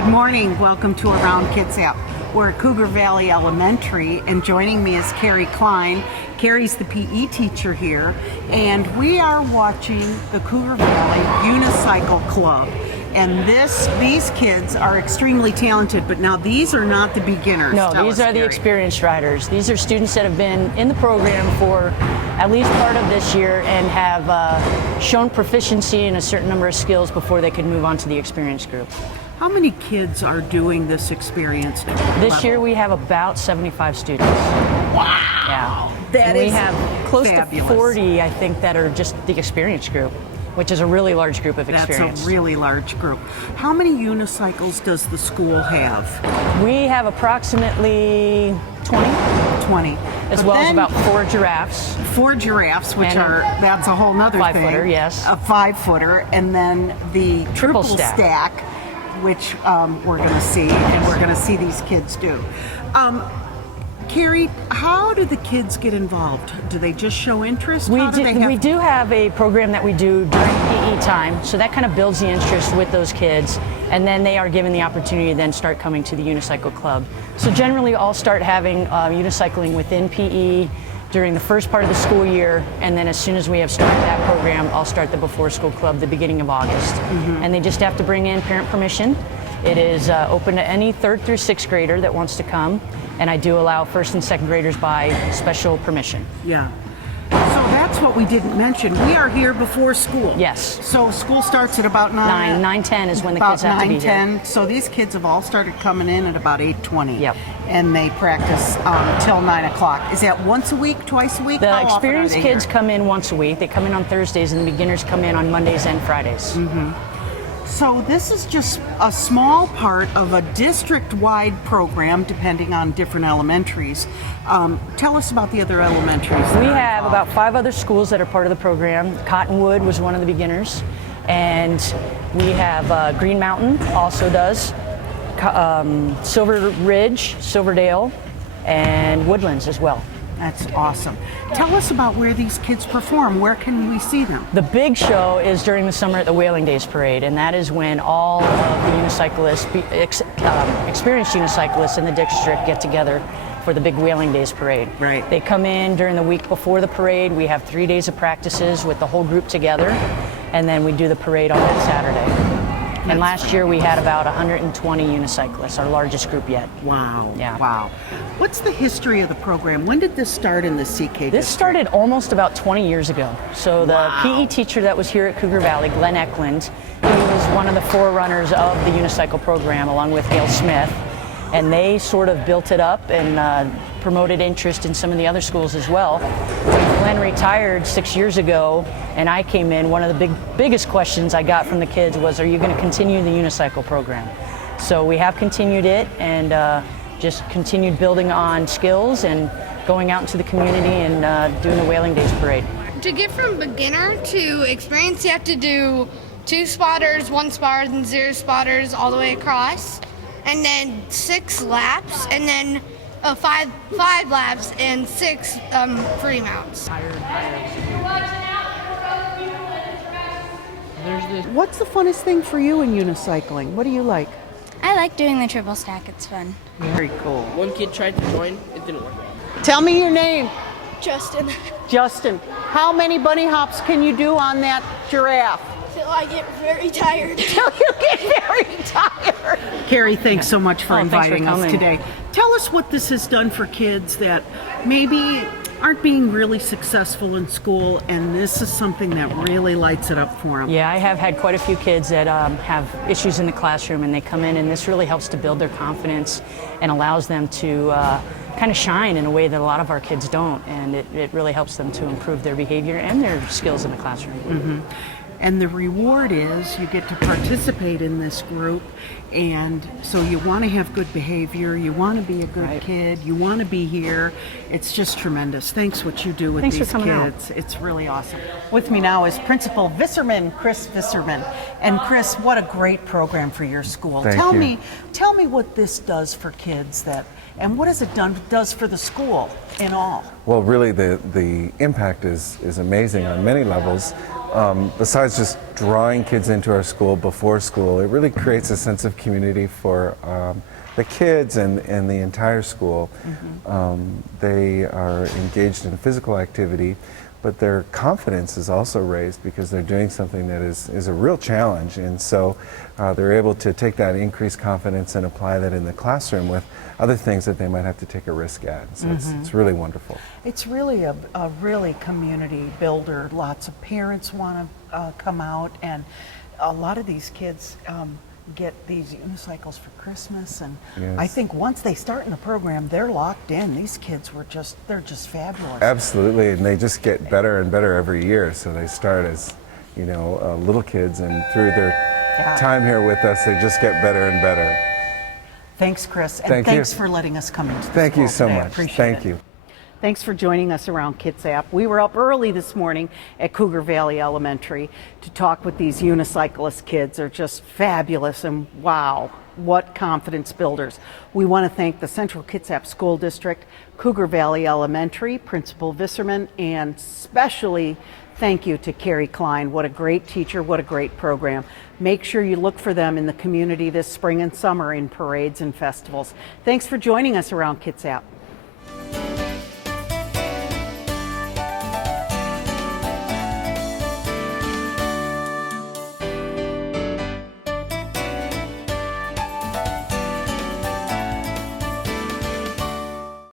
Good morning. Welcome to Around Kitsap. We're at Cougar Valley Elementary, and joining me is Carrie Klein. Carrie's the PE teacher here, and we are watching the Cougar Valley Unicycle Club. And these kids are extremely talented, but now these are not the beginners. No, these are the experienced riders. These are students that have been in the program for at least part of this year and have shown proficiency in a certain number of skills before they can move on to the experienced group. How many kids are doing this experienced level? This year we have about 75 students. Wow! Yeah. That we is have close fabulous. to 40, I think, that are just the experienced group, which is a really large group of experience. That's a really large group. How many unicycles does the school have? We have approximately 20. 20. As well as about 4 giraffes. 4 giraffes, which And that's a whole nother thing. 5-footer, yes. A 5-footer, and then the triple stack, which we're going to see, and we're going to see these kids do. Carrie, how do the kids get involved? Do they just show interest? We do have a program that we do during PE time, so that kind of builds the interest with those kids, and then they are given the opportunity to then start coming to the Unicycle Club. So generally I'll start having unicycling within PE during the first part of the school year, and then as soon as we have started that program, I'll start the Before School Club the beginning of August. And they just have to bring in parent permission. It is open to any 3rd through 6th grader that wants to come, and I do allow 1st and 2nd graders by special permission. Yeah. So that's what we didn't mention. We are here before school. Yes. So school starts at about 9:10 is when the kids have to be here. 9:10. So these kids have all started coming in at about 8:20. Yep. And they practice till 9 o'clock. Is that once a week, twice a week? The experienced kids come in once a week. They come in on Thursdays, and the beginners come in on Mondays and Fridays. So this is just a small part of a district-wide program, depending on different elementaries. Tell us about the other elementaries. We have about 5 other schools that are part of the program. Cottonwood was one of the beginners, and we have Green Mountain also does, Silver Ridge, Silverdale, and Woodlands as well. That's awesome. Tell us about where these kids perform. Where can we see them? The big show is during the summer at the Whaling Days Parade, and that is when all of the unicyclists, experienced unicyclists in the district get together for the big Whaling Days Parade. Right. They come in during the week before the parade. We have 3 days of practices with the whole group together, and then we do the parade on that Saturday. And last year we had about 120 unicyclists, our largest group yet. Wow. Yeah. Wow. What's the history of the program? When did this start in the CK This started almost about 20 years ago. So the PE teacher that was here at Cougar Valley, Glenn Eklund, he was one of the forerunners of the unicycle program along with Gail Smith. And they sort of built it up and promoted interest in some of the other schools as well. When Glenn retired 6 years ago and I came in, one of the biggest questions I got from the kids was, are you going to continue the unicycle program? So we have continued it and just continued building on skills and going out into the community and doing the Whaling Days Parade. To get from beginner to experience, you have to do 2 spotters, 1 spotter, and 0 spotters all the way across. And then 6 laps, and then 5 laps and 6 free mounts. What's the funnest thing for you in unicycling? What do you like? I like doing the triple stack, it's fun. Very cool. One kid tried to join, it didn't work. Tell me your name. Justin. Justin. How many bunny hops can you do on that giraffe? Till I get very tired. Till you get very tired. Carrie, thanks so much for inviting us today. Tell us what this has done for kids that maybe aren't being really successful in school, and this is something that really lights it up for them. Yeah, I have had quite a few kids that have issues in the classroom, and they come in, and this really helps to build their confidence and allows them to kind of shine in a way that a lot of our kids don't, and it really helps them to improve their behavior and their skills in the classroom. And the reward is you get to participate in this group, and so you want to have good behavior, you want to be a good kid, you want to be here. It's just tremendous. Thanks what you do with these kids. It's really awesome. With me now is Principal Visserman, Chris Visserman. And Chris, what a great program for your school. Tell me what this does for kids and what has it does for the school in all? Well, really the impact is amazing on many levels. besides just drawing kids into our school before school, it really creates a sense of community for the kids and the entire school. They are engaged in physical activity, but their confidence is also raised because they're doing something that is a real challenge, and so they're able to take that increased confidence and apply that in the classroom with other things that they might have to take a risk at. So it's really wonderful. It's really a really community builder. Lots of parents want to come out, and a lot of these kids get these unicycles for Christmas, and Yes. I think once they start in the program, they're locked in. These kids they're just fabulous. Absolutely, and they just get better and better every year. So they start as, little kids, and through their time here with us, they just get better and better. Thanks, Chris, and Thank you. thanks for letting us come into the Thank you school so today. I much. appreciate Thank it. you. Thanks for joining us around Kitsap. We were up early this morning at Cougar Valley Elementary to talk with these unicyclist kids. They're just fabulous, and wow, what confidence builders. We want to thank the Central Kitsap School District, Cougar Valley Elementary, Principal Visserman, and especially thank you to Carrie Klein. What a great teacher, what a great program. Make sure you look for them in the community this spring and summer in parades and festivals. Thanks for joining us around Kitsap.